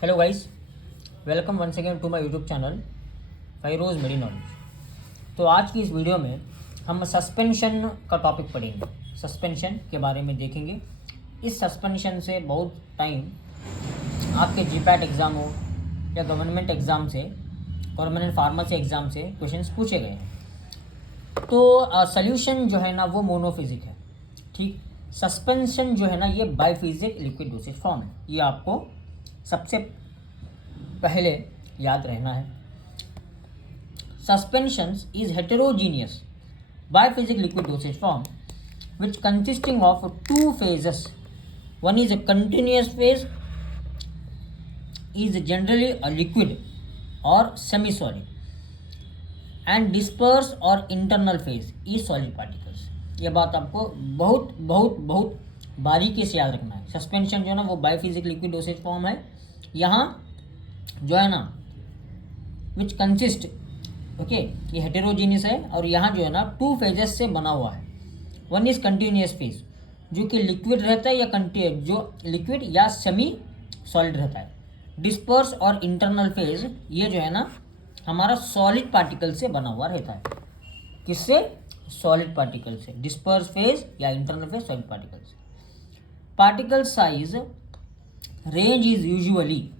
Hello guys, welcome once again to my YouTube channel Feroz मेरी knowledge. तो आज की इस वीडियो में हम सस्पेंशन का टॉपिक पढ़ेंगे। सस्पेंशन के बारे में देखेंगे। इस सस्पेंशन से बहुत टाइम आपके जीपैट एग्ज़ाम हो या गवर्नमेंट एग्ज़ाम से, गवर्नमेंट फार्मेसी एग्ज़ाम से क्वेश्चंस पूछे गए हैं। तो सॉल्यूशन जो है ना वो मोनोफिजिक है, ठीक। सस्पेंशन जो है ना ये बाइफिजिक लिक्विड डोसेज फॉर्म है। ये आपको सबसे पहले याद रहना है। Suspensions is heterogeneous biphasic liquid dosage form which consisting of two phases. One is a continuous phase, is generally a liquid or semi-solid, and disperse or internal phase is solid particles. ये बात आपको बहुत बहुत बहुत बारीकी से याद रखना है। सस्पेंशन जो है ना वो बाइफिजिक लिक्विड डोसेज फॉर्म है। यहाँ जो है ना विच कंसिस्ट, ओके, ये हेटेरोजीनियस है और यहाँ जो है ना टू फेजेस से बना हुआ है। वन इज कंटिन्यूस फेज जो कि लिक्विड रहता है या जो लिक्विड या सेमी सॉलिड रहता है। डिस्पर्स और इंटरनल फेज ये जो है ना हमारा सॉलिड पार्टिकल से बना हुआ रहता है। किससे? सॉलिड पार्टिकल से। डिस्पर्स फेज या इंटरनल फेज सॉलिड पार्टिकल से। Particle size range is usually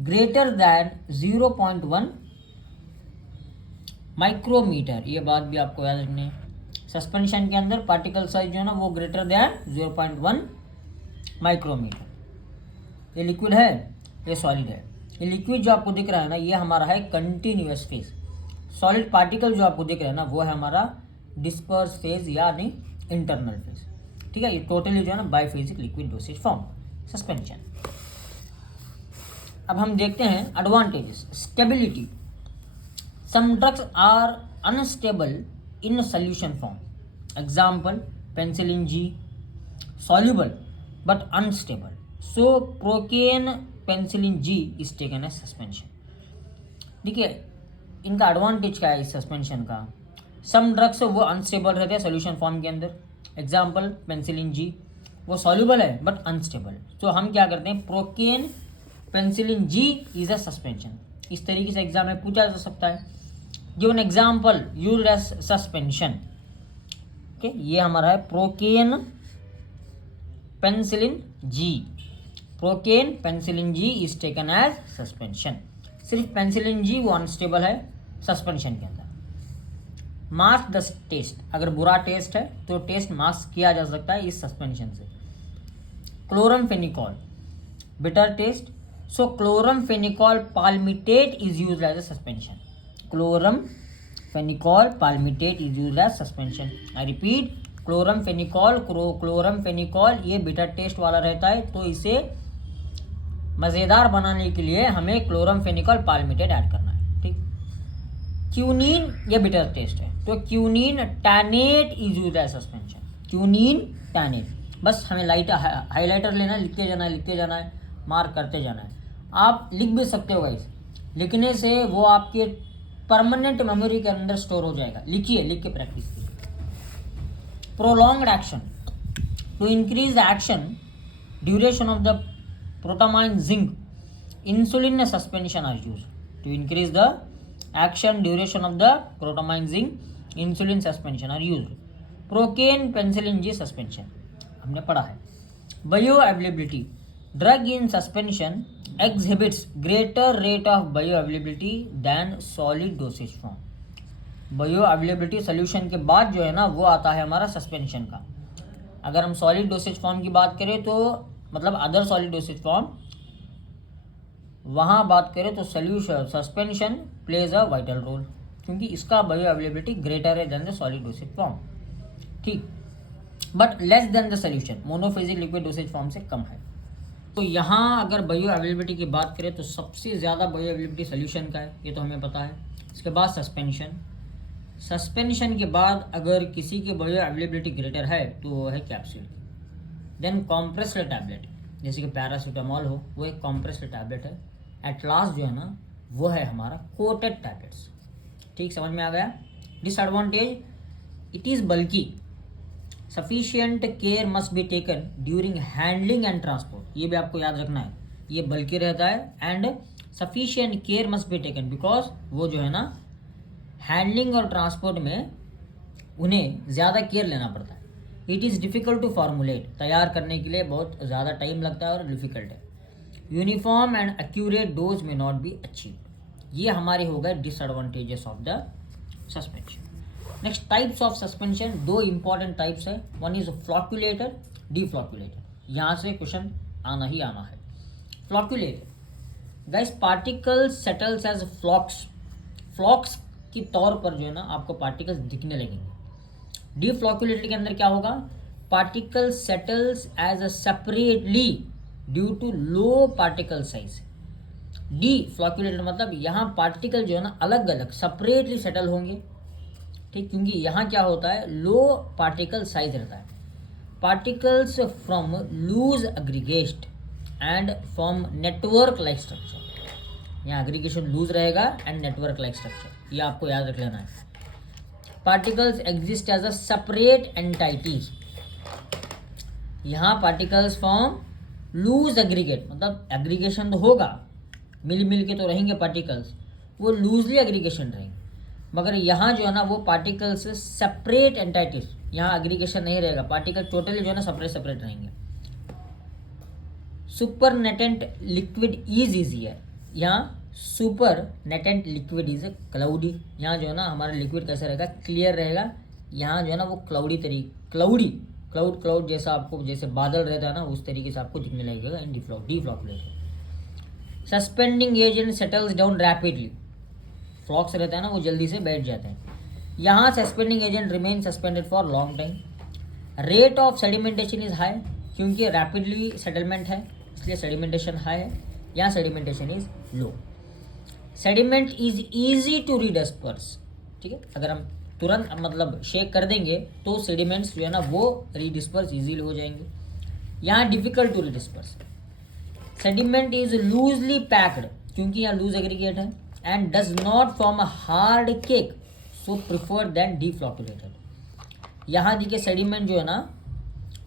greater than 0.1 micrometre. ये बात भी आपको याद रखनी है। सस्पेंशन के अंदर पार्टिकल साइज जो है ना वो ग्रेटर दैन 0.1 माइक्रोमीटर। ये लिक्विड है, ये सॉलिड है। ये लिक्विड जो आपको दिख रहा है ना ये हमारा है कंटिन्यूअस फेज। सॉलिड पार्टिकल जो आपको दिख रहा है ना वो है हमारा डिस्पर्स फेज यानी इंटरनल फेज, ठीक है। ये टोटली जो है ना biphasic liquid dosage form suspension. अब हम देखते हैं advantages. Stability, some drugs are unstable in a solution form. Example, penicillin G, soluble but unstable. So procaine penicillin G is taken as suspension. देखिए इनका एडवांटेज क्या है इस सस्पेंशन का। सम ड्रग्स वो अनस्टेबल रहते हैं सोल्यूशन फॉर्म के अंदर। एग्जाम्पल पेंसिलिन जी, वो सॉल्यूबल है बट अनस्टेबल। तो हम क्या करते हैं, procaine penicillin G is a suspension. इस तरीके से एग्जाम में पूछा जा सकता है। Give an example used as suspension, okay. ये हमारा है procaine penicillin G. Procaine penicillin G is taken as suspension. सिर्फ पेंसिलिन जी वो अनस्टेबल है सस्पेंशन के अंदर। मास्क द टेस्ट, अगर बुरा टेस्ट है तो टेस्ट मास्क किया जा सकता है इस सस्पेंशन से। Chloramphenicol, bitter taste, so chloramphenicol palmitate is used as a suspension. Chloramphenicol palmitate is used as suspension. I repeat, chloramphenicol ये बिटर टेस्ट वाला रहता है, तो इसे मज़ेदार बनाने के लिए हमें क्लोरमफेनिकॉल पाल्मिटेट ऐड करना है, ठीक। क्यूनीन ये बिटर टेस्ट है, तो क्यूनीन tannate is used as suspension. क्यूनीन tannate, बस हमें लाइट हाईलाइटर लेना है, लिखते जाना है, मार्क करते जाना है। आप लिख भी सकते हो गाइस, लिखने से वो आपके परमानेंट मेमोरी के अंदर स्टोर हो जाएगा। लिखिए, लिख के प्रैक्टिस कीजिए। Prolonged action, to increase the action duration of the protamine zinc insulin suspension are use. To increase the action duration of the protamine zinc insulin suspension are use. Procaine penicillin G suspension हमने पढ़ा है। Bioavailability, drug in suspension exhibits greater rate of bioavailability than solid dosage form. Bioavailability solution के बाद जो है ना वो आता है हमारा सस्पेंशन का। अगर हम सॉलिड डोसेज फॉर्म की बात करें तो मतलब अदर सॉलिड डोसेज फॉर्म, वहाँ बात करें तो solution suspension plays a vital role, क्योंकि इसका बायोअवेलेबिलिटी ग्रेटर है than the solid dosage form, ठीक, but less than the solution. Monophasic liquid dosage form से कम है। तो यहाँ अगर बायो अवेलेबिलिटी की बात करें तो सबसे ज़्यादा बायो अवेलेबिलिटी सोल्यूशन का है, ये तो हमें पता है। इसके बाद सस्पेंशन, सस्पेंशन के बाद अगर किसी की बायो अवेलेबिलिटी ग्रेटर है तो वो है कैप्सूल की। देन कॉम्प्रेस्ड टैबलेट, जैसे कि पैरासीटामॉल हो, वो एक कॉम्प्रेस्ड टैबलेट है। एट लास्ट जो है ना वो है हमारा कोटेड टैबलेट्स, ठीक, समझ में आ गया। डिसएडवांटेज, इट इज़ बल्कि, sufficient care must be taken during handling and transport. ये भी आपको याद रखना है ये बल्कि रहता है, and sufficient care must be taken because वो जो है ना हैंडलिंग और ट्रांसपोर्ट में उन्हें ज़्यादा केयर लेना पड़ता है। It is difficult to formulate, तैयार करने के लिए बहुत ज़्यादा टाइम लगता है और डिफ़िकल्ट है। यूनिफॉर्म एंड एक्यूरेट डोज में नॉट बी अचीव। ये हमारे हो गए disadvantages of the suspension. Next types of suspension, दो इंपॉर्टेंट टाइप्स है, वन इज फ्लॉक्यूलेटर, डिफ्लॉक्यूलेटर। यहाँ से क्वेश्चन आना ही आना है। फ्लॉक्यूलेटर गाइस, पार्टिकल सेटल्स एज फ्लॉक्स के तौर पर जो है ना आपको पार्टिकल्स दिखने लगेंगे। डिफ्लॉक्यूलेटर के अंदर क्या होगा, particle settles as a separately due to low particle size. Deflocculator मतलब यहाँ पार्टिकल जो है ना अलग अलग सेपरेटली सेटल होंगे, ठीक, क्योंकि यहाँ क्या होता है, लो पार्टिकल साइज रहता है। Particles from loose aggregate and from network like structure. यहाँ एग्रीगेशन लूज रहेगा एंड नेटवर्क लाइक स्ट्रक्चर, ये आपको याद रख लेना है। Particles exist as a separate entities. यहाँ पार्टिकल्स फ्रॉम लूज एग्रीगेट मतलब एग्रीगेशन तो होगा, मिल के तो रहेंगे पार्टिकल्स, वो लूजली एग्रीगेशन रहेंगे, मगर यहाँ जो है ना वो पार्टिकल्स सेपरेट एंटाइटीज, यहाँ एग्रीगेशन नहीं रहेगा, पार्टिकल टोटली जो है ना सेपरेट रहेंगे। सुपर नेटेंट लिक्विड इज ईजियर, यहाँ सुपर नेटेंट लिक्विड इज क्लाउडी, यहाँ जो है ना हमारा लिक्विड कैसा रहेगा, क्लियर रहेगा, यहाँ जो है ना वो क्लाउड जैसा आपको जैसे बादल रहता है ना उस तरीके से आपको दिखने लगेगा in deflocculator. Suspending agent settles down rapidly, flocs रहता है ना वो जल्दी से बैठ जाते हैं। यहाँ suspending agent remain suspended for long time. Rate of sedimentation is high, क्योंकि रैपिडली सेटलमेंट है इसलिए सेडिमेंटेशन हाई है, यहाँ sedimentation is low. Sediment is easy to redisperse, ठीक है, अगर हम तुरंत मतलब शेक कर देंगे तो सेडिमेंट्स जो है ना वो रीडिस्पर्स इजीली हो जाएंगे। यहाँ difficult to redisperse. Sediment is loosely packed, क्योंकि यहाँ लूज एग्रीगेट है, and does not form a hard cake, so prefer than deflocculator. यहाँ देखिए सेडिमेंट जो है ना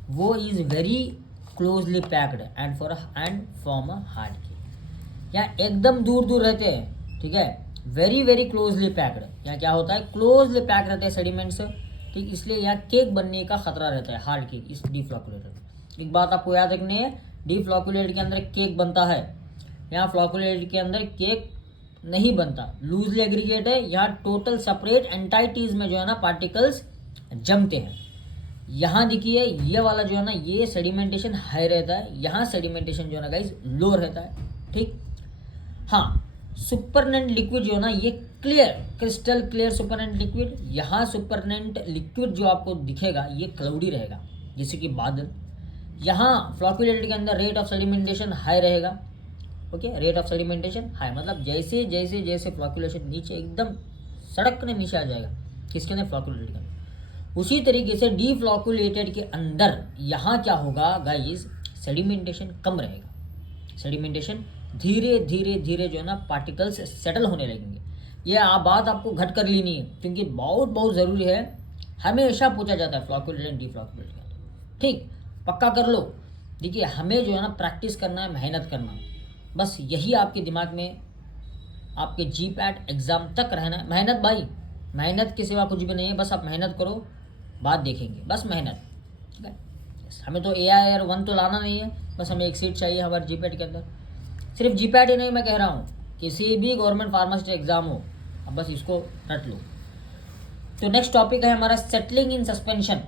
वो is very closely packed and form a hard cake. यहाँ एकदम दूर रहते हैं, ठीक है, वेरी क्लोजली पैक्ड, यहाँ क्या होता है क्लोजली पैक रहते हैं सेडिमेंट से, ठीक, इसलिए यहाँ केक बनने का खतरा रहता है, हार्ड केक इस डिफ्लॉक्यूलेटर। एक बात आपको याद रखनी है, डिफ्लॉक्यूलेटर के अंदर केक बनता है, यहाँ फ्लॉक्यूलेटर के अंदर केक नहीं बनता, लूजली एग्रीगेट है, यहाँ टोटल सेपरेट एंटाइटीज में जो है ना पार्टिकल्स जमते हैं। यहाँ देखिए ये वाला जो है ना ये सेडिमेंटेशन हाई रहता है, यहाँ सेडिमेंटेशन जो है ना गाइस लो रहता है, ठीक। हाँ, सुपरनेंट लिक्विड जो है ना ये क्लियर, क्रिस्टल क्लियर सुपरनेंट लिक्विड, यहाँ सुपरनेंट लिक्विड जो आपको दिखेगा ये क्लाउडी रहेगा जैसे कि बादल। यहाँ फ्लॉक्यूलेटर के अंदर रेट ऑफ सेडिमेंटेशन हाई रहेगा, okay, rate of sedimentation high मतलब जैसे जैसे जैसे फ्लॉक्यूलेशन नीचे एकदम सड़क ने नीचे आ जाएगा, किसके अंदर, फ्लॉक्यूलेटर के अंदर, उसी तरीके से डिफ्लॉक्यूलेटेड के अंदर यहाँ क्या होगा गाइस, सेडिमेंटेशन कम रहेगा, सेडिमेंटेशन धीरे जो है ना पार्टिकल्स सेटल होने लगेंगे। ये बात आपको घट कर लेनी है क्योंकि बहुत ज़रूरी है, हमेशा पूछा जाता है फ्लॉक्यूलेटर डिफ्लॉक्यूलेटर के अंदर, ठीक, पक्का कर लो। देखिए हमें जो है ना प्रैक्टिस करना है, मेहनत करना है, बस यही आपके दिमाग में आपके GPAT एग्ज़ाम तक रहना है। मेहनत भाई, मेहनत के सिवा कुछ भी नहीं है, बस आप मेहनत करो, बात देखेंगे, बस मेहनत, ठीक है। हमें तो AIR 1 तो लाना नहीं है, बस हमें एक सीट चाहिए हमारे GPAT के अंदर। सिर्फ GPAT ही नहीं, मैं कह रहा हूँ किसी भी गवर्नमेंट फार्मासिस्ट एग्ज़ाम हो, अब बस इसको रट लो। तो नेक्स्ट टॉपिक है हमारा सेटलिंग इन सस्पेंशन।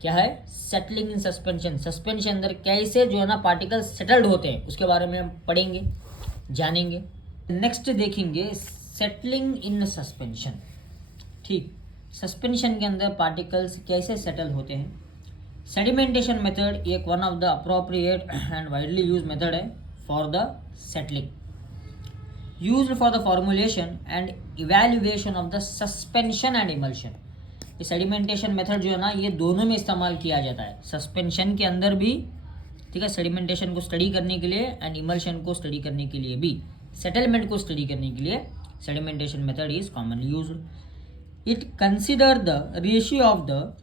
क्या है, सेटलिंग इन सस्पेंशन, सस्पेंशन अंदर कैसे जो है ना पार्टिकल सेटल्ड होते हैं उसके बारे में हम पढ़ेंगे, जानेंगे। नेक्स्ट देखेंगे सेटलिंग इन सस्पेंशन, ठीक, सस्पेंशन के अंदर पार्टिकल्स कैसे सेटल होते हैं। सेडिमेंटेशन मेथड एक one of the appropriate and widely use method है for the settling, used for the formulation and evaluation of the suspension and emulsion. ये सेडिमेंटेशन मेथड जो है ना ये दोनों में इस्तेमाल किया जाता है, सस्पेंशन के अंदर भी, ठीक है, सेडिमेंटेशन को स्टडी करने के लिए एंड इमल्शन को स्टडी करने के लिए भी, सेटलमेंट को स्टडी करने के लिए sedimentation method is commonly used. It consider the ratio of the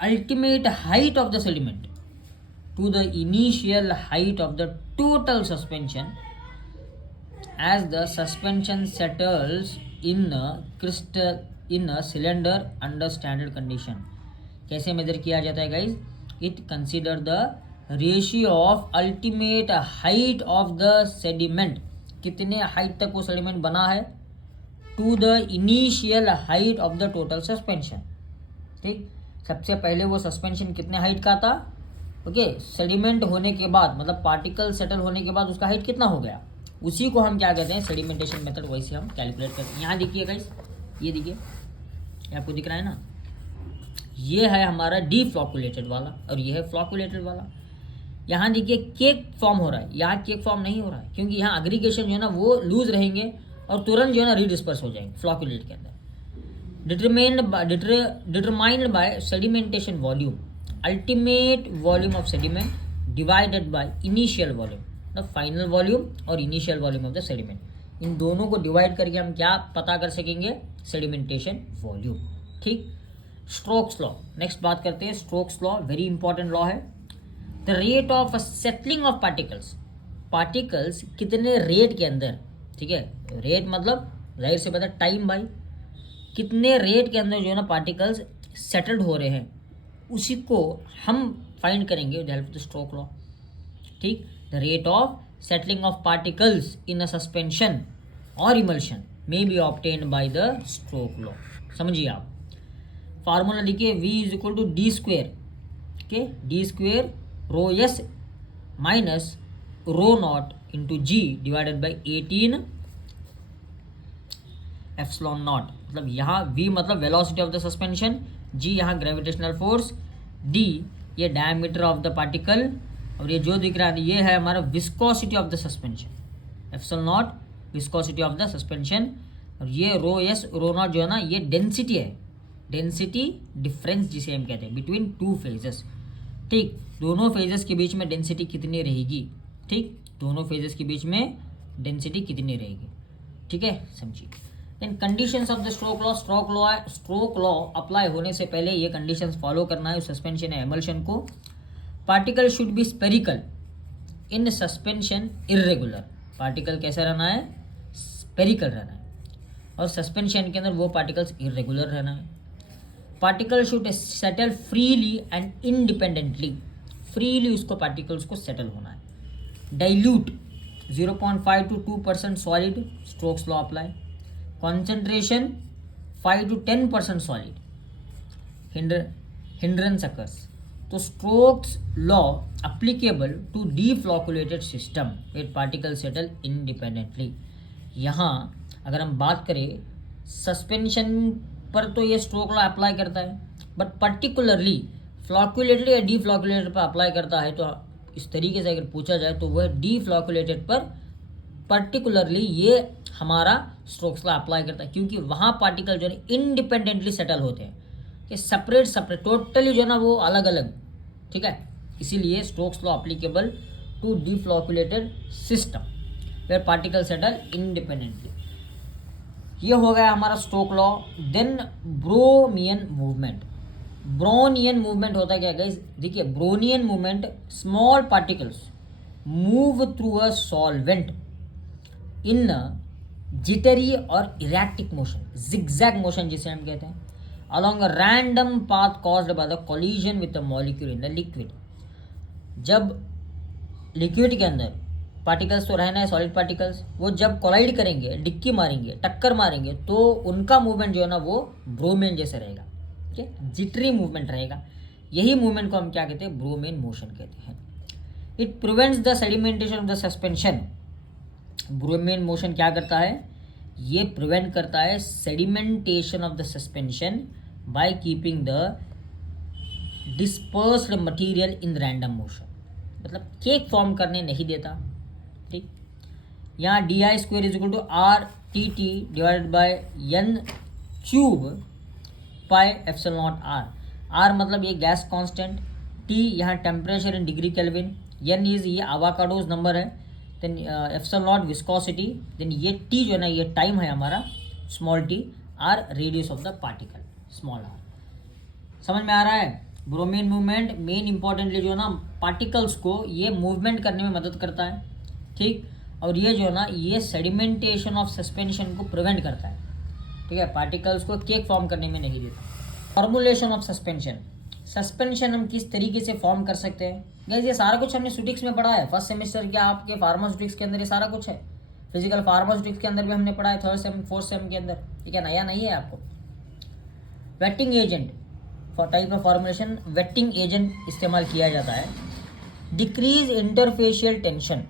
ultimate height of the sediment to the initial height of the total suspension as the suspension settles in a cylinder under standard condition. कैसे measure किया जाता है guys? It consider the ratio of ultimate height of the sediment, कितने height तक वो sediment बना है, to the initial height of the total suspension. ठीक, सबसे पहले वो सस्पेंशन कितने हाइट का था, ओके, सेडिमेंट होने के बाद, मतलब पार्टिकल सेटल होने के बाद उसका हाइट कितना हो गया, उसी को हम क्या कहते हैं, सेडिमेंटेशन मेथड, वैसे हम कैलकुलेट करते हैं. यहाँ देखिए गाइस, ये देखिए, ये आपको दिख रहा है ना, ये है हमारा डीफ्लॉकुलेटेड वाला और ये है फ्लॉकुलेटेड वाला. यहाँ देखिए केक फॉर्म हो रहा है, यहाँ केक फॉर्म नहीं हो रहा है क्योंकि यहाँ एग्रीगेशन जो है ना वो लूज रहेंगे और तुरंत जो है ना रीडिस्पर्स हो जाएंगे फ्लॉकुलेट के अंदर. Determined by sedimentation volume, ultimate volume of sediment divided by initial volume, the final volume और initial volume of the sediment. इन दोनों को डिवाइड करके हम क्या पता कर सकेंगे, सेडिमेंटेशन वॉल्यूम. ठीक, स्ट्रोक्स लॉ, नेक्स्ट बात करते हैं. Stokes law very important law है. The rate of settling of particles, particles कितने रेट के अंदर, ठीक है, रेट मतलब जाहिर से पता टाइम बाई, कितने रेट के अंदर जो है ना पार्टिकल्स सेटल्ड हो रहे हैं, उसी को हम फाइंड करेंगे with help of the stroke law. ठीक, the rate of settling of particles in a suspension और emulsion may be obtained by the stroke law. समझिए आप, फार्मूला लिखिए, V is equal to D square, okay, D square rho S minus rho naught into G divided by 18 epsilon naught. मतलब यहाँ V मतलब velocity of the suspension, G यहाँ gravitational force, D ये diameter of the particle, और ये जो दिख रहा है ये है हमारा viscosity of the suspension, epsilon not viscosity of the suspension, और ये रो एस रो नॉट जो है ना ये डेंसिटी है, डेंसिटी डिफरेंस जिसे हम कहते हैं बिटवीन टू फेजेस. ठीक, दोनों फेजेस के बीच में डेंसिटी कितनी रहेगी, ठीक, दोनों फेजेस के बीच में डेंसिटी कितनी रहेगी. ठीक है, समझिए. In conditions of the stroke law, stroke law apply होने से पहले ये कंडीशंस फॉलो करना है सस्पेंशन या एमल्शन को. Particle should be spherical, in suspension irregular, particle कैसा रहना है, स्पेरिकल रहना है, और सस्पेंशन के अंदर वो पार्टिकल्स इर्रेगुलर रहना है. Particle should settle freely and independently, freely उसको पार्टिकल्स को सेटल होना है. Dilute 0.5 to 2% solid, Stokes law apply. Concentration 5 to 10% solid, hindrance occurs. तो Stokes law applicable to deflocculated system with particle settle independently. यहाँ अगर हम बात करें सस्पेंशन पर तो ये स्ट्रोक लॉ अप्लाई करता है, बट पर्टिकुलरली फ्लॉकुलेटेड या डीफ्लॉकुलेटेड पर अप्लाई करता है. तो इस तरीके से अगर पूछा जाए तो वह डीफ्लॉकुलेटेड पर पर्टिकुलरली ये हमारा स्ट्रोक्स लॉ अप्लाई करता है, क्योंकि वहाँ पार्टिकल जो है इंडिपेंडेंटली सेटल होते हैं, कि सेपरेट टोटली जो है ना वो अलग अलग. ठीक है, इसीलिए Stokes law applicable to deflocculated system where particle settle independently. ये हो गया हमारा stroke law. Then Brownian movement. Brownian movement होता है क्या गाइस, देखिए Brownian movement, small particles move through a solvent in jittery और इरेक्टिक मोशन, जिगजैग मोशन जिसे हम कहते हैं, along a random path caused by the collision with the molecule in the liquid. जब लिक्विड के अंदर पार्टिकल्स तो रहना है, सॉलिड पार्टिकल्स, वो जब कोलाइड करेंगे, डिक्की मारेंगे, टक्कर मारेंगे, तो उनका मूवमेंट जो है ना वो ब्रोमेन जैसे रहेगा, ठीक है, जिटरी मूवमेंट रहेगा. यही मूवमेंट को हम क्या कहते हैं, ब्रोमेन मोशन कहते हैं. It prevents the sedimentation of the suspension. Brownian motion क्या करता है, ये प्रिवेंट करता है sedimentation of the suspension by keeping the dispersed material in random motion. मतलब केक फॉर्म करने नहीं देता. ठीक, यहाँ D I square is equal to R T T divided by N cube pi epsilon naught R. R मतलब ये gas constant, T यहाँ temperature in degree Kelvin, N is ये आवाकाडोज नंबर है, then epsilon not viscosity, then ये T जो है ना ये टाइम है हमारा small T, R radius of the particle small R. समझ में आ रहा है. ब्रोमीन मूवमेंट मेन इंपॉर्टेंटली जो है ना पार्टिकल्स को ये मूवमेंट करने में मदद करता है, ठीक। और ये जो है ना ये सेडिमेंटेशन ऑफ सस्पेंशन को प्रिवेंट करता है, ठीक है, पार्टिकल्स को केक फॉर्म करने में नहीं देता। फॉर्मुलेशन ऑफ सस्पेंशन, सस्पेंशन हम किस तरीके से फॉर्म कर सकते हैं गाइस, ये सारा कुछ हमने सुटिक्स में पढ़ा है, फर्स्ट सेमेस्टर के आपके फार्मास्यूटिक्स के अंदर ये सारा कुछ है, फिजिकल फार्मास्यूटिक्स के अंदर भी हमने पढ़ा है, थर्ड सेम फोर्थ सेम के अंदर, ठीक है, नया नहीं है आपको। Waiting agent for type of formulation, waiting agent इस्तेमाल किया जाता है। Decrease interfacial tension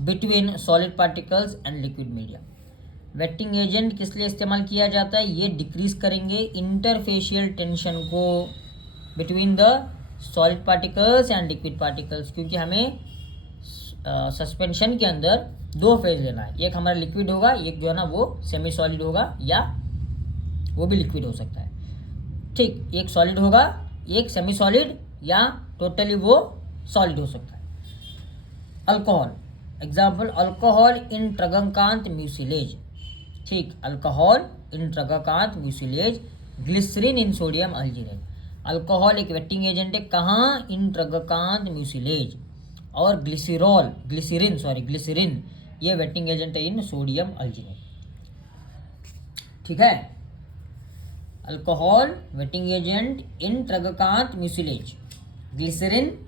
between solid particles and liquid media, waiting agent किस लिए इस्तेमाल किया जाता है, ये डिक्रीज करेंगे इंटरफेशियल टेंशन को between the solid particles and liquid particles, क्योंकि हमें सस्पेंशन के अंदर दो फेज लेना है, एक हमारा लिक्विड होगा, एक जो है ना वो सेमी सॉलिड होगा या वो भी लिक्विड हो सकता है, ठीक, एक सॉलिड होगा, एक सेमी सॉलिड या टोटली वो सॉलिड हो सकता है। Alcohol, example alcohol in tragacanth mucilage, ठीक, alcohol in tragacanth mucilage, glycerin in sodium alginate. Alcohol एक वेटिंग एजेंट है, कहाँ, इन ट्रगकांत म्यूसिलेज, और ग्लिसरीन ये वेटिंग एजेंट है इन सोडियम अल्जीनेट, ठीक है। Alcohol wetting agent in tragacanth mucilage, glycerin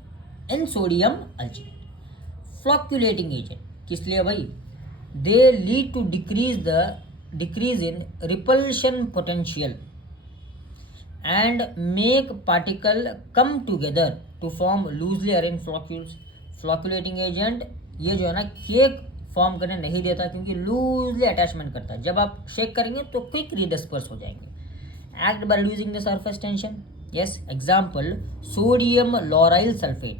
in sodium alginate. Flocculating agent किस लिए भाई, they lead to decrease in repulsion potential and make particle come together to form loosely arranged floccules. Flocculating agent ये जो है ना cake form करने नहीं देता, क्योंकि लूजली अटैचमेंट करता है, जब आप शेक करेंगे तो क्विक रिडिस्पर्स हो जाएंगे। Act by losing the surface tension, yes, example sodium lauryl sulphate,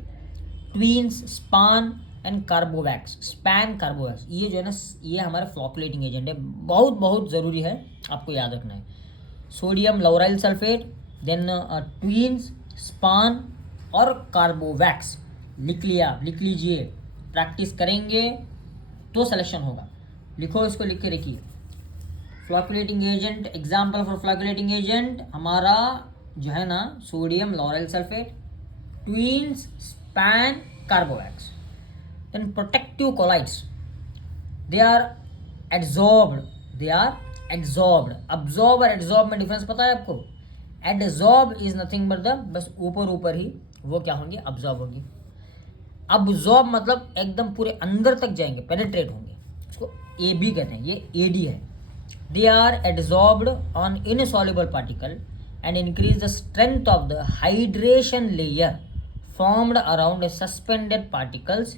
tweens, span and Corbevax, span Corbevax, ये जो है ना ये हमारा फ्लॉक्यूलेटिंग एजेंट है, बहुत बहुत ज़रूरी है, आपको याद रखना है। Sodium lauryl sulphate, then Tweens, Span और कार्बोवैक्स, लिख लीजिए, प्रैक्टिस करेंगे तो सिलेक्शन होगा, लिखो, इसको लिख के रखिए। Flocculating agent, example for flocculating agent हमारा जो है ना sodium lauryl sulphate, Tweens, Span, Carbowax. Then protective colloids, they are adsorbed, absorb और एड्जॉर्ब में डिफरेंस पता है आपको, adsorb is nothing but the, बस ऊपर ही वो क्या होंगे, अब्जॉर्ब होंगी। अब्जॉर्ब मतलब एकदम पूरे अंदर तक जाएंगे, पेनिट्रेट होंगे, इसको ए बी कहते हैं, ये ए डी है। They are adsorbed on insoluble particle and increase the strength of the hydration layer formed around suspended particles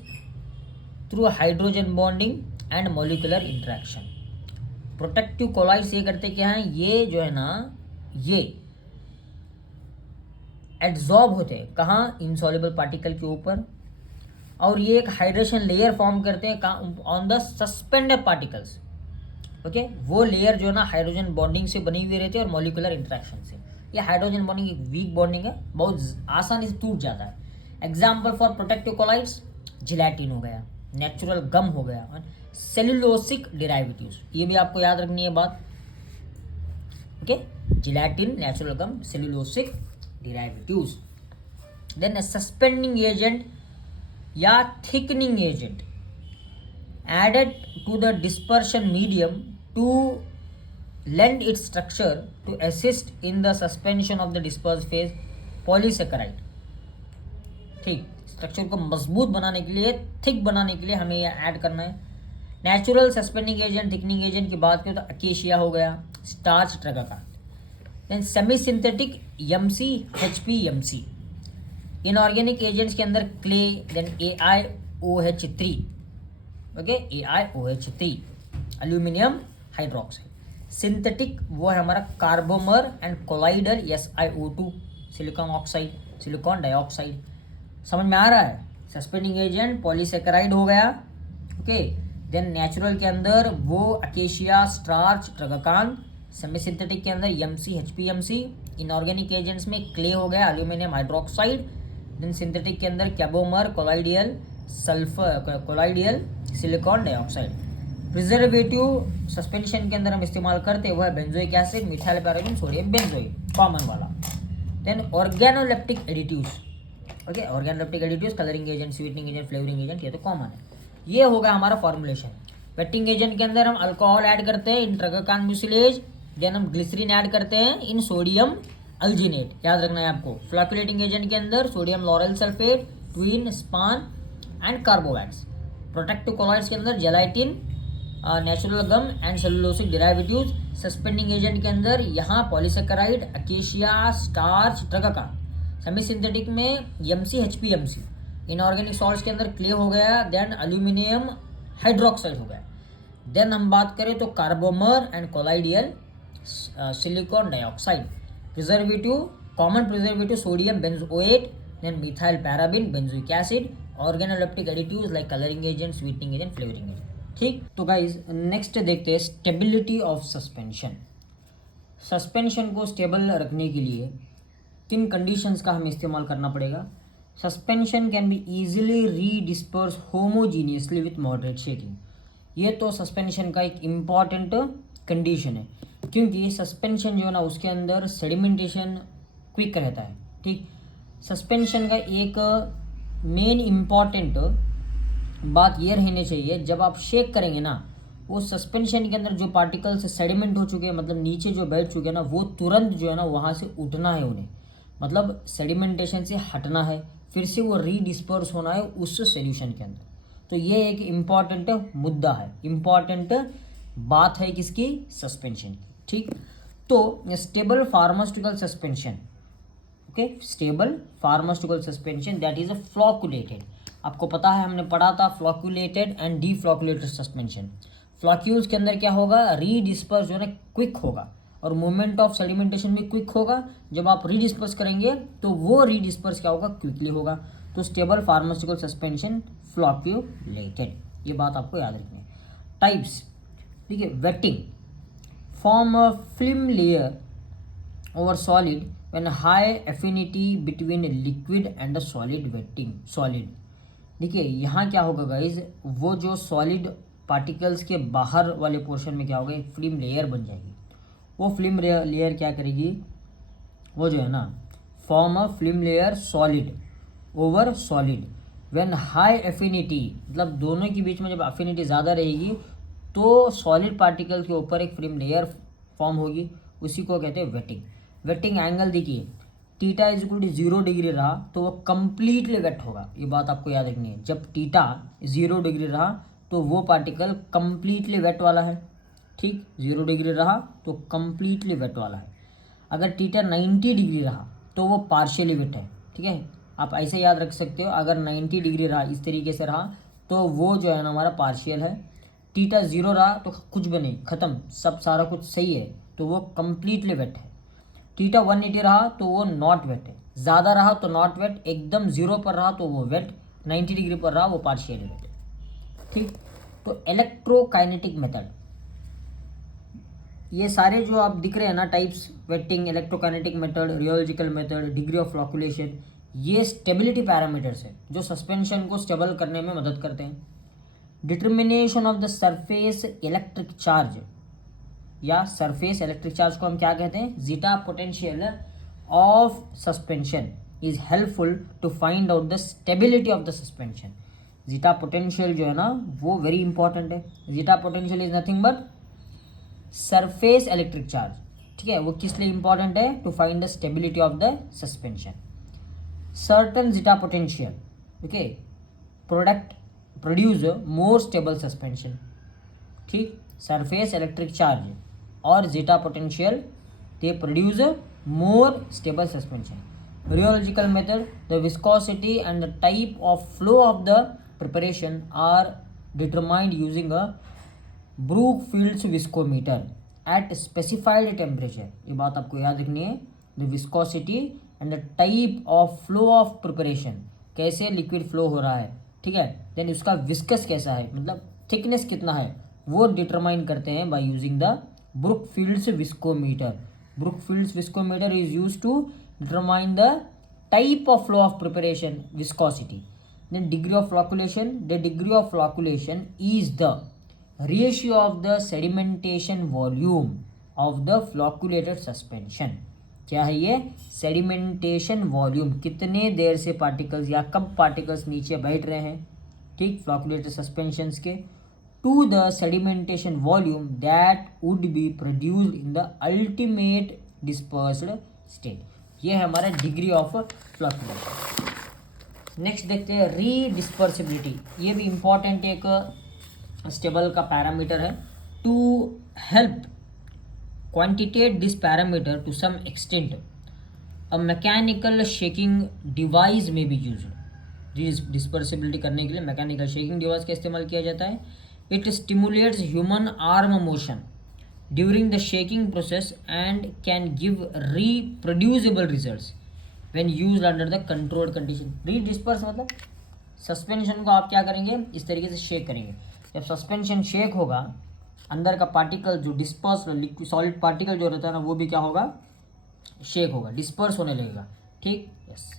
through hydrogen bonding and molecular interaction. Protective colloids ये करते क्या हैं, ये जो है ना ये एड्जॉर्ब होते हैं, कहाँ, इनसॉल्युबल पार्टिकल के ऊपर, और ये एक हाइड्रेशन लेयर फॉर्म करते हैं on the suspended particles, okay, वो लेयर जो है ना हाइड्रोजन बॉन्डिंग से बनी हुई रहती है और मॉलिक्यूलर इंटरेक्शन से। ये हाइड्रोजन बॉन्डिंग एक वीक बॉन्डिंग है, बहुत आसानी से टूट जाता है। Example for protective colloids, gelatin हो गया, नेचुरल गम हो गया, सेलुलोसिक डेरिवेटिव्स, ये भी आपको याद रखनी है बात, okay, gelatin, natural gum, cellulosic derivatives. Then suspending agent या thickening agent added to the dispersion medium to lend its structure to assist in the suspension of the dispersed phase, polysaccharide, ठीक, structure को मजबूत बनाने के लिए, thick बनाने के लिए हमें यह ऐड करना है। Natural suspending agent, thickening agent की बात करें तो अकेशिया हो गया, starch tragacanth, then semi synthetic MC, HPMC। Inorganic agents के अंदर clay, then AiOH3, okay, AiOH3, aluminium hydroxide. Synthetic वो है हमारा carbomer and colloidal, SiO2, silicon oxide, silicon dioxide. समझ में आ रहा है, सस्पेंडिंग एजेंट पॉलीसेकेराइड हो गया, ओके, देन नेचुरल के अंदर वो acacia, starch, tragacanth, semi synthetic के अंदर एमसी, HPMC, इनऑर्गेनिक एजेंट्स में क्ले हो गया, एल्यूमिनियम हाइड्रोक्साइड, देन सिंथेटिक के अंदर carbomer, colloidal, sulphur, colloidal, silicon dioxide. Preservative suspension के अंदर हम इस्तेमाल करते हैं वो है benzoic acid, methyl paraben, sodium benzoate, common वाला। Then organoleptic additives, okay, organoleptic additives, colouring agent, sweetening agent, flavouring agent, ये तो कॉमन है। ये होगा हमारा फॉर्मुलेशन। वेटिंग एजेंट के अंदर हम अल्कोहल ऐड करते हैं इन ट्रगाकान म्यूसिलेज, देन हम ग्लिसरीन ऐड करते हैं इन सोडियम अल्जीनेट, याद रखना है आपको। फ्लॉकुलेटिंग एजेंट के अंदर sodium lauryl sulphate, tween, span and carbowax. Protective colloids के अंदर gelatin, natural gum and cellulosic derivatives. Suspending agent के अंदर यहाँ polysaccharide, acacia, starch, tragacanth. Semi synthetic में एमसी, एचपीएमसी। इनऑर्गेनिक सॉल्ट्स के अंदर क्ले हो गया, देन एल्यूमिनियम हाइड्रोक्साइड हो गया। देन हम बात करें तो carbomer and colloidal silicon dioxide. Preservative, common preservative sodium benzoate, then methyl paraben, benzoic acid. Organoleptic additives like colouring agent, sweetening agent, flavouring agent. ठीक, तो गाइज नेक्स्ट देखते हैं स्टेबिलिटी ऑफ सस्पेंशन। सस्पेंशन को स्टेबल रखने के लिए किन कंडीशंस का हमें इस्तेमाल करना पड़ेगा? Suspension can be easily redisperse homogeneously with moderate shaking. ये तो सस्पेंशन का एक इम्पॉर्टेंट कंडीशन है, क्योंकि सस्पेंशन जो है ना उसके अंदर सेडिमेंटेशन क्विक रहता है। ठीक, सस्पेंशन का एक मेन इम्पॉर्टेंट बात ये रहनी चाहिए, जब आप शेक करेंगे ना, वो सस्पेंशन के अंदर जो पार्टिकल्स सेडिमेंट हो चुके हैं, मतलब नीचे जो बैठ चुके हैं ना, वो तुरंत जो है ना वहाँ से उठना है उन्हें, मतलब सेडिमेंटेशन से हटना है, फिर से वो रीडिस्पर्स होना है उस सॉल्यूशन के अंदर। तो ये एक इम्पॉर्टेंट मुद्दा है, इम्पॉर्टेंट बात है किसकी? सस्पेंशन की। ठीक, तो stable pharmaceutical suspension, okay, stable pharmaceutical suspension that is a flocculated. आपको पता है, हमने पढ़ा था फ्लॉकुलेटेड एंड डीफ्लॉकुलेटेड सस्पेंशन। फ्लॉक्यूल्स के अंदर क्या होगा? रीडिस्पर्स जो है ना क्विक होगा, और मूवमेंट ऑफ सेडिमेंटेशन भी क्विक होगा। जब आप रीडिस्पर्स करेंगे तो वो रीडिस्पर्स क्या होगा? क्विकली होगा। तो स्टेबल फार्मास्यूटिकल सस्पेंशन फ्लॉक्यूलेटेड, ये बात आपको याद रखनी है। टाइप्स, ठीक है, waiting, form a film layer over solid when high affinity between liquid and a solid. Waiting solid, देखिए यहाँ क्या होगा गाइज, वो जो सॉलिड पार्टिकल्स के बाहर वाले पोर्शन में क्या होगा? एक फिल्म लेयर बन जाएगी। वो फिल्म लेयर क्या करेगी? वो जो है ना form a film layer solid over solid when high affinity, मतलब दोनों के बीच में जब एफिनिटी ज़्यादा रहेगी तो सॉलिड पार्टिकल के ऊपर एक फिल्म लेयर फॉर्म होगी, उसी को कहते हैं वेटिंग। वेटिंग एंगल देखिए, theta is equal to 0 degree रहा तो वो कंप्लीटली वेट होगा, ये बात आपको याद रखनी है। जब टीटा 0 डिग्री रहा तो वो पार्टिकल कंप्लीटली वेट वाला है। ठीक, 0 डिग्री रहा तो कंप्लीटली वेट वाला है। अगर टीटा 90 डिग्री रहा तो वो पार्शियली वेट है। ठीक है, आप ऐसे याद रख सकते हो, अगर 90 डिग्री रहा, इस तरीके से रहा, तो वो जो है ना हमारा पार्शियल है। टीटा 0 रहा तो कुछ भी नहीं, ख़त्म, सब सारा कुछ सही है, तो वो कंप्लीटली वेट है। टीटा 180 रहा तो वो नॉट वेट है, ज़्यादा रहा तो नॉट वेट, एकदम 0 पर रहा तो वो वेट, 90 डिग्री पर रहा वो पार्शियल वेट है। ठीक, तो इलेक्ट्रोकाइनेटिक मेथड, ये सारे जो आप दिख रहे हैं ना types, waiting, electrokinetic method, rheological method, degree of flocculation, ये स्टेबिलिटी पैरामीटर्स हैं जो सस्पेंशन को स्टेबल करने में मदद करते हैं। Determination of the surface electric charge, या सरफेस इलेक्ट्रिक चार्ज को हम क्या कहते हैं? Zeta potential of suspension is helpful to find out the stability of the suspension. Zeta potential जो है ना वो वेरी इंपॉर्टेंट है। Zeta potential is nothing but surface electric charge. ठीक है, वो किस लिए इंपॉर्टेंट है? To find the stability of the suspension. Certain zeta potential, okay, produce more stable suspension. ठीक, सरफेस इलेक्ट्रिक चार्ज और zeta potential they produce more stable suspension. Rheological method, the viscosity and the type of flow of the preparation are determined using a Brookfield's viscometer at specified temperature. ये बात आपको याद रखनी है। The viscosity and the type of flow of preparation, कैसे liquid flow हो रहा है, ठीक है, देन उसका विस्कस कैसा है, मतलब थिकनेस कितना है, वो डिटरमाइन करते हैं by using the Brookfield's viscometer. Brookfield's viscometer is used to determine the type of flow of preparation, viscosity. Then degree of flocculation, the degree of flocculation is the ratio of the sedimentation volume of the flocculated suspension. क्या है ये? Sedimentation volume, कितने देर से particles या कब particles नीचे बैठ रहे हैं, ठीक, फ्लॉक्यूलेटेड सस्पेंशंस के, to the sedimentation volume that would be produced in the ultimate dispersed state. ये है हमारा डिग्री ऑफ फ्लक्चुएशन। नेक्स्ट देखते हैं रीडिस्पर्सिबिलिटी। ये भी इंपॉर्टेंट एक स्टेबल का पैरामीटर है। To help quantitate this parameter to some extent a mechanical shaking device में भी यूज्ड। डिस्पर्सिबिलिटी करने के लिए मैकेनिकल शेकिंग डिवाइस का इस्तेमाल किया जाता है। It stimulates human arm motion during the shaking process and can give reproducible results when used under the controlled condition. Redisperse मतलब सस्पेंशन को आप क्या करेंगे, इस तरीके से शेक करेंगे। जब सस्पेंशन शेक होगा, अंदर का पार्टिकल जो डिस्पर्स लिक्विड सॉलिड पार्टिकल जो रहता है ना, वो भी क्या होगा, शेक होगा, डिस्पर्स होने लगेगा, ठीक, यस।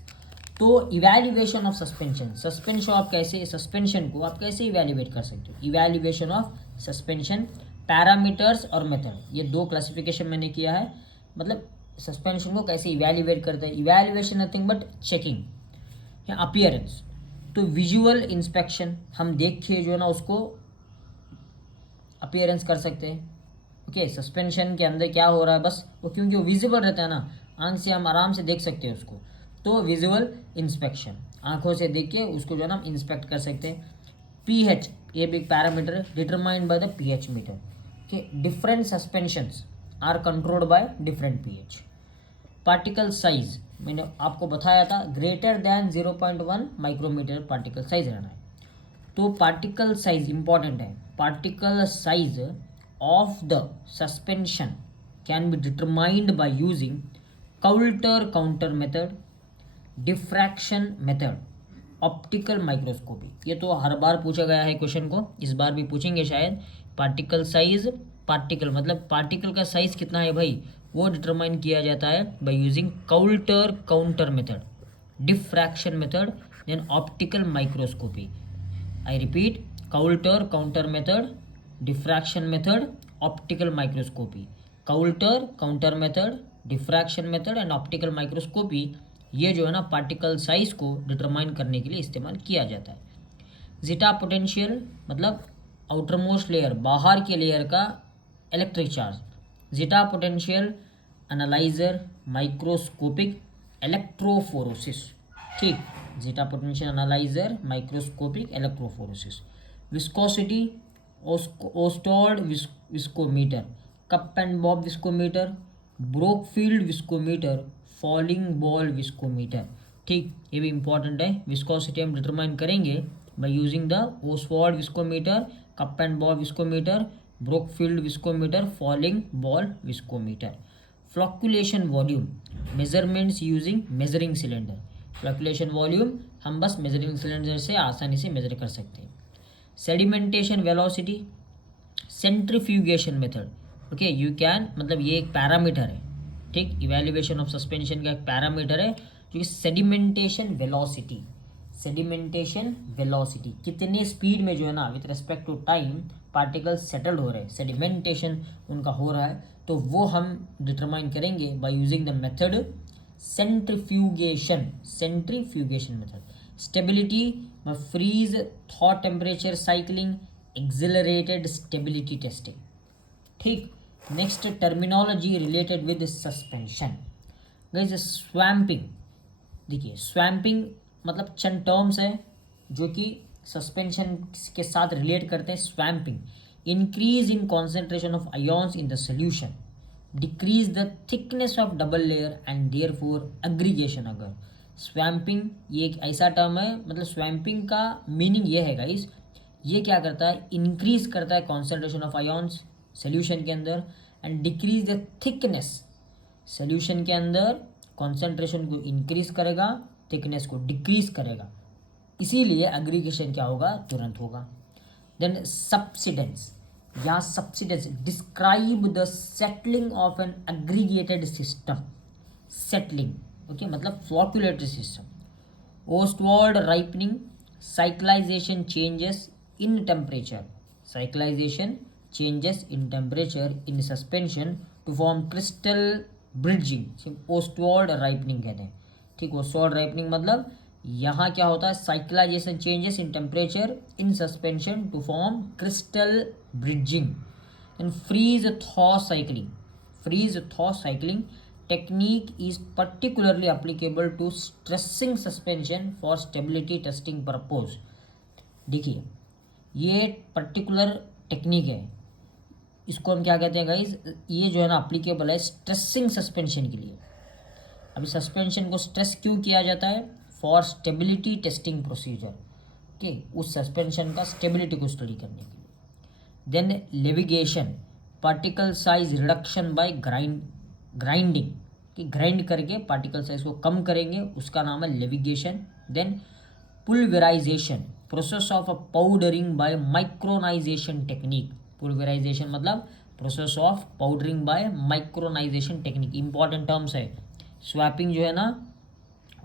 तो इवैल्यूएशन ऑफ सस्पेंशन, सस्पेंशन आप कैसे, सस्पेंशन को आप कैसे इवैल्यूएट कर सकते हो? इवैल्यूएशन ऑफ सस्पेंशन, पैरामीटर्स और मेथड, ये दो क्लासिफिकेशन मैंने किया है। मतलब सस्पेंशन को कैसे इवैल्यूएट करते हैं? इवैल्यूएशन नथिंग बट चेकिंग या अपीयरेंस। तो विजुअल इंस्पेक्शन, हम देख के जो है ना उसको अपीयरेंस कर सकते हैं। ओके, सस्पेंशन के अंदर क्या हो रहा है, बस वो क्योंकि वो विजिबल रहता है ना, आंख से हम आराम से देख सकते हैं उसको, तो विजुअल इंस्पेक्शन, आंखों से देख के उसको जो है ना इंस्पेक्ट कर सकते हैं। पीएच, ये भी एक पैरामीटर है, determined by the pH meter. Okay, different suspensions are controlled by different pH. Particle size, मैंने आपको बताया था greater than 0.1 micrometer particle size रहना है। तो पार्टिकल साइज इंपॉर्टेंट है। Particle size of the suspension can be determined by using Coulter counter method, diffraction method, optical microscopy. ये तो हर बार पूछा गया है क्वेश्चन को, इस बार भी पूछेंगे शायद। पार्टिकल साइज, पार्टिकल मतलब पार्टिकल का साइज कितना है भाई, वो डिटरमाइन किया जाता है by using Coulter counter method, diffraction method, then optical microscopy. I repeat, Coulter counter method, diffraction method, optical microscopy. Coulter counter method, diffraction method and optical microscopy, ये जो है ना पार्टिकल साइज को डिटरमाइन करने के लिए इस्तेमाल किया जाता है। जीटा पोटेंशियल मतलब आउटर मोस्ट लेयर, बाहर के लेयर का electric charge. Zeta potential analyser, microscopic electrophoresis, ठीक, zeta potential analyser, microscopic electrophoresis. Viscosity, Ostwald viscometer, cup and bob viscometer, Brookfield viscometer, falling ball viscometer, ठीक, ये भी इंपॉर्टेंट है। Viscosity हम डिटरमाइन करेंगे by using the Ostwald viscometer, cup and bob viscometer, Brookfield viscometer, falling ball viscometer. Fluctuation volume, measurements using measuring cylinder. Fluctuation volume हम बस measuring cylinder से आसानी से मेजर कर सकते हैं। Sedimentation velocity, centrifugation method. Okay, you can मतलब ये एक पैरामीटर है, ठीक, इवैल्यूएशन ऑफ सस्पेंशन का एक पैरामीटर है जो कि सेडिमेंटेशन वेलोसिटी, सेडिमेंटेशन वेलोसिटी, कितने स्पीड में जो है ना with respect to time particles settled हो रहे हैं, सेडिमेंटेशन उनका हो रहा है, तो वो हम डिटरमाइन करेंगे by using the method centrifugation, centrifugation method. Stability, freeze thaw temperature cycling, accelerated stability testing, ठीक। Next terminology related with suspension, guys swamping. देखिए स्वैम्पिंग मतलब चंद टर्म्स है जो कि सस्पेंशन के साथ रिलेट करते हैं। Swamping, increase in concentration of ions in the solution, decrease the thickness of double layer and therefore aggregation. अगर स्वैम्पिंग ये एक ऐसा टर्म है, मतलब स्वैम्पिंग का मीनिंग ये है गाइस, ये क्या करता है, इंक्रीज करता है कॉन्सेंट्रेशन ऑफ आयोन्स सोल्यूशन के अंदर, and decrease the thickness, solution के अंदर कॉन्सेंट्रेशन को इंक्रीज करेगा, थिकनेस को डिक्रीज करेगा, इसीलिए एग्रीगेशन क्या होगा, तुरंत होगा। देन सब्सिडेंस या subsidence, describe the settling of an aggregated system, settling, okay, मतलब flocculatory system. Ostwald ripening, cyclization changes in temperature, cyclization changes in temperature in suspension to form crystal bridging, Ostwald ripening कहते हैं। ठीक, Ostwald ripening मतलब यहाँ क्या होता है, cyclization changes in temperature in suspension to form crystal bridging and freeze thaw cycling. Freeze thaw cycling technique is particularly applicable to stressing suspension for stability testing purpose। देखिए ये पर्टिकुलर टेक्निक है, इसको हम क्या कहते हैं गाइज, ये जो है ना अप्लीकेबल है स्ट्रेसिंग सस्पेंशन के लिए। अभी सस्पेंशन को स्ट्रेस क्यों किया जाता है, for stability testing procedure, okay, उस सस्पेंशन का स्टेबिलिटी को स्टडी करने के लिए। Then levigation, particle size reduction by grinding, कि ग्राइंड करके पार्टिकल साइज को कम करेंगे, उसका नाम है levigation. Then pulverization, process of powdering by micronization technique. Pulverization मतलब process of powdering by micronization technique. Important terms है। स्वैपिंग जो है ना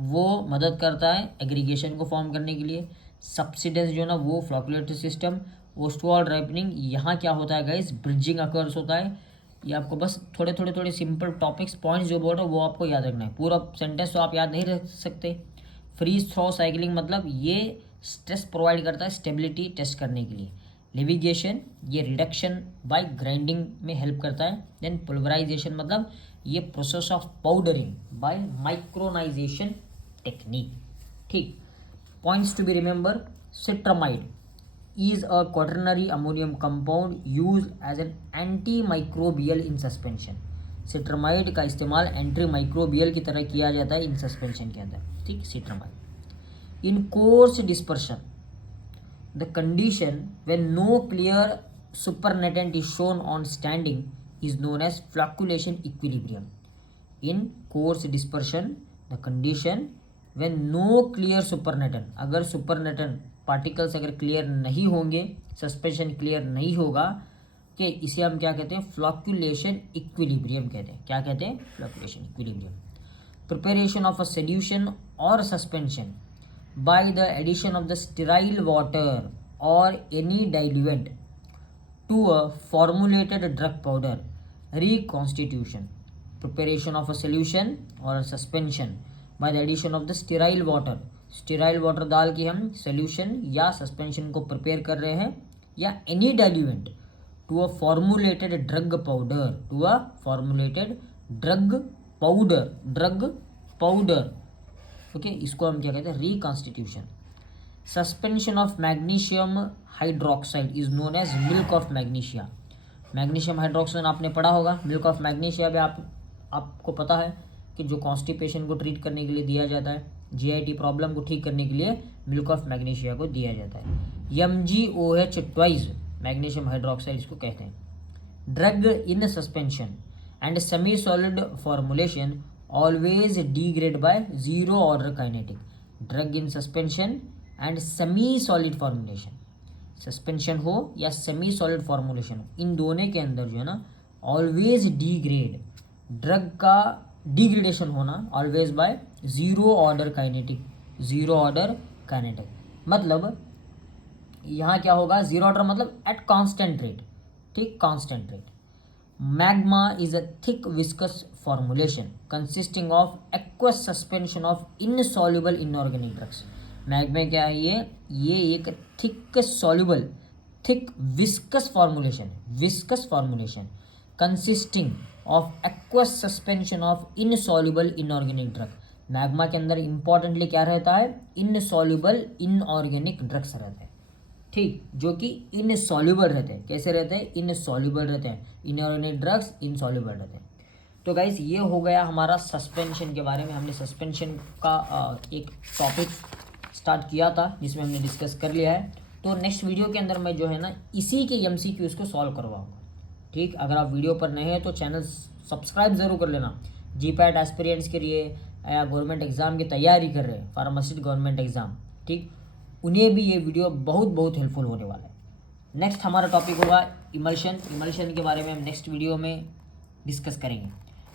वो मदद करता है एग्रीगेशन को फॉर्म करने के लिए। सब्सिडेंस जो है ना वो फ्लॉकुलेटरी सिस्टम। ओस्टवाल्ड राइपनिंग, यहाँ क्या होता है गाइस, ब्रिडजिंग अकर्स होता है। ये आपको बस थोड़े सिंपल टॉपिक्स पॉइंट्स जो बोल रहे हो वो आपको याद रखना है, पूरा सेंटेंस तो आप याद नहीं रख सकते। फ्रीज थ्रो साइकिलिंग मतलब ये स्ट्रेस प्रोवाइड करता है स्टेबिलिटी टेस्ट करने के लिए। लेविगेशन ये रिडक्शन बाय ग्राइंडिंग में हेल्प करता है। देन पुलवराइजेशन मतलब ये process of powdering by micronization technique. ठीक, points to be remember, cetrimide is a quaternary ammonium compound used as an antimicrobial in suspension। सिट्रामाइड का इस्तेमाल एंटी माइक्रोबियल की तरह किया जाता है इन सस्पेंशन के अंदर। ठीक, cetrimide in coarse dispersion, the condition when no clear supernatant is shown on standing is known as fluctuation equilibrium. In coarse dispersion the condition when no clear supernatant, अगर supernatant particles अगर clear नहीं होंगे, suspension clear नहीं होगा, कि इसे हम क्या कहते हैं, फ्लक्चुएशन इक्विलिब्रियम कहते हैं। क्या कहते हैं, fluctuation equilibrium. Preparation of a solution और suspension by the addition of the sterile water और any diluent to a formulated drug powder, reconstitution. Preparation of a solution और suspension by the addition of the sterile water, sterile water डाल के हम solution या suspension को prepare कर रहे हैं, या any diluent to a formulated drug powder, to a formulated drug powder, okay, इसको हम क्या कहते हैं, reconstitution. Suspension of magnesium hydroxide is known as milk of magnesia. Magnesium hydroxide आपने पढ़ा होगा, मिल्क ऑफ मैग्नीशिया भी आपको पता है कि जो कॉन्स्टिपेशन को ट्रीट करने के लिए दिया जाता है, जीआईटी प्रॉब्लम को ठीक करने के लिए मिल्क ऑफ मैग्नीशिया को दिया जाता है। MgOH ट्वाइस मैग्नीशियम हाइड्रोक्साइड इसको कहते हैं। Drug in suspension and semi solid formulation always degrade by zero order kinetic. Drug in suspension and semi solid formulation, suspension हो या सेमी सॉलिड फॉर्मुलेशन हो, इन दोनों के अंदर जो है ना ऑलवेज डिग्रेड, ड्रग का डिग्रेडेशन होना always by zero order kinetic, zero order kinetic मतलब यहाँ क्या होगा, जीरो ऑर्डर मतलब एट कांस्टेंट रेट। ठीक, constant rate. Magma is a thick viscous formulation consisting of aqueous suspension of insoluble inorganic drugs. Magma क्या है, ये एक thick soluble, thick viscous formulation consisting of aqueous suspension of insoluble inorganic drug. Magma के अंदर importantly क्या रहता है, insoluble inorganic drugs रहते हैं। ठीक, जो कि इनसॉल्युबल रहते हैं। कैसे रहते हैं, इनसॉल्युबल रहते हैं। इनऑर्गेनिक ड्रग्स इनसॉल्युबल रहते हैं। तो गाइस ये हो गया हमारा सस्पेंशन के बारे में। हमने सस्पेंशन का एक टॉपिक स्टार्ट किया था जिसमें हमने डिस्कस कर लिया है। तो नेक्स्ट वीडियो के अंदर मैं जो है ना इसी के MCQs को सॉल्व करवाऊँगा। ठीक, अगर आप वीडियो पर नए हैं तो चैनल सब्सक्राइब ज़रूर कर लेना। GPAT एस्पिरेंट्स के लिए या गवर्नमेंट एग्ज़ाम की तैयारी कर रहे हैं, फार्मासिस्ट गवर्नमेंट एग्ज़ाम, ठीक, उन्हें भी ये वीडियो बहुत हेल्पफुल होने वाला है। नेक्स्ट हमारा टॉपिक होगा इमल्शन के बारे में हम नेक्स्ट वीडियो में डिस्कस करेंगे।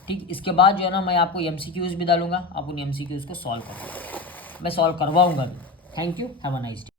ठीक, इसके बाद जो है ना मैं आपको MCQs भी डालूंगा, आप उन MCQs को सॉल्व करेंगे, मैं सॉल्व करवाऊँगा भी। Thank you, have a nice day.